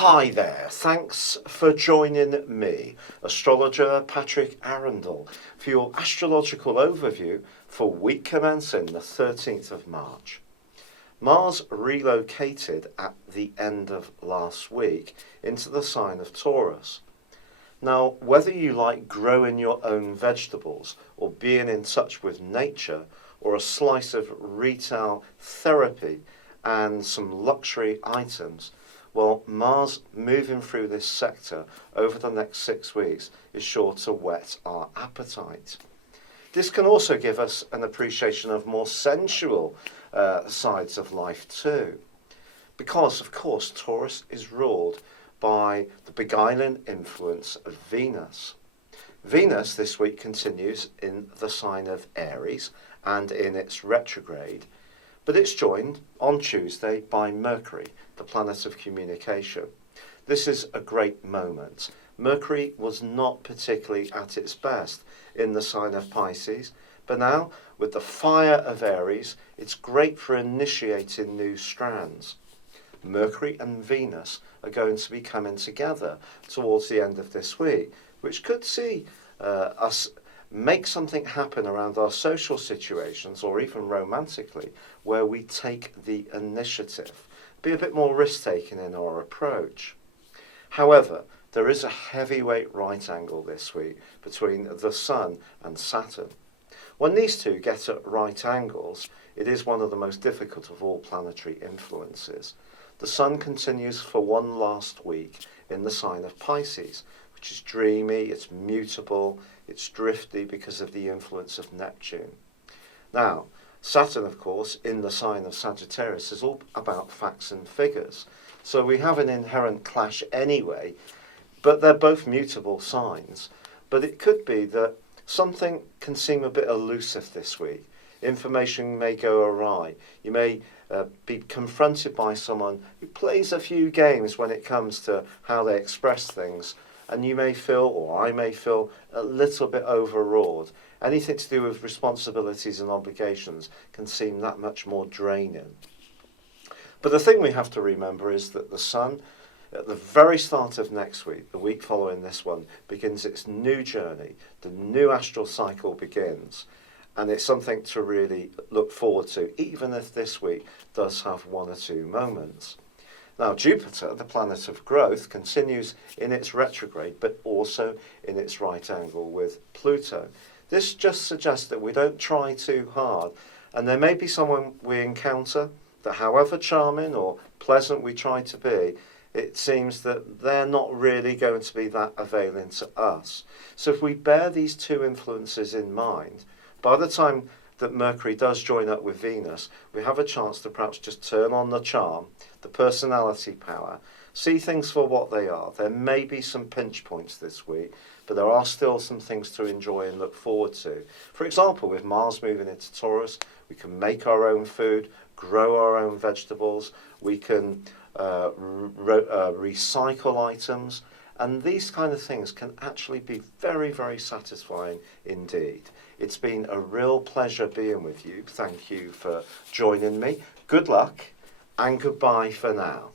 Hi there, thanks for joining me, astrologer Patrick Arundell, for your astrological overview for week commencing the 13th of March. Mars relocated at the end of last week into the sign of Taurus. Now, whether you like growing your own vegetables or being in touch with nature or a slice of retail therapy and some luxury items, well, Mars moving through this sector over the next 6 weeks is sure to whet our appetite. This can also give us an appreciation of more sensual sides of life too. Because, of course, Taurus is ruled by the beguiling influence of Venus. Venus this week continues in the sign of Aries and in its retrograde, but it's joined on Tuesday by Mercury, the planet of communication. This is a great moment. Mercury was not particularly at its best in the sign of Pisces, but now, with the fire of Aries, it's great for initiating new strands. Mercury and Venus are going to be coming together towards the end of this week, which could see us make something happen around our social situations or even romantically where we take the initiative, be a bit more risk-taking in our approach. However, there is a heavyweight right angle this week between the Sun and Saturn. When these two get at right angles, it is one of the most difficult of all planetary influences. The Sun continues for one last week in the sign of Pisces, which is dreamy, it's mutable, it's drifty because of the influence of Neptune. Now, Saturn, of course, in the sign of Sagittarius is all about facts and figures. So we have an inherent clash anyway, but they're both mutable signs. But it could be that something can seem a bit elusive this week. Information may go awry. You may be confronted by someone who plays a few games when it comes to how they express things, and you may feel, or I may feel, a little bit overawed. Anything to do with responsibilities and obligations can seem that much more draining. But the thing we have to remember is that the Sun, at the very start of next week, the week following this one, begins its new journey. The new astral cycle begins. And it's something to really look forward to, even if this week does have one or two moments. Now, Jupiter, the planet of growth, continues in its retrograde, but also in its right angle with Pluto. This just suggests that we don't try too hard, and there may be someone we encounter that, however charming or pleasant we try to be, it seems that they're not really going to be that availing to us. So if we bear these two influences in mind, by the time that Mercury does join up with Venus, we have a chance to perhaps just turn on the charm, the personality power, see things for what they are. There may be some pinch points this week, but there are still some things to enjoy and look forward to. For example, with Mars moving into Taurus, we can make our own food, grow our own vegetables, we can recycle items, and these kind of things can actually be very, very satisfying indeed. It's been a real pleasure being with you. Thank you for joining me. Good luck and goodbye for now.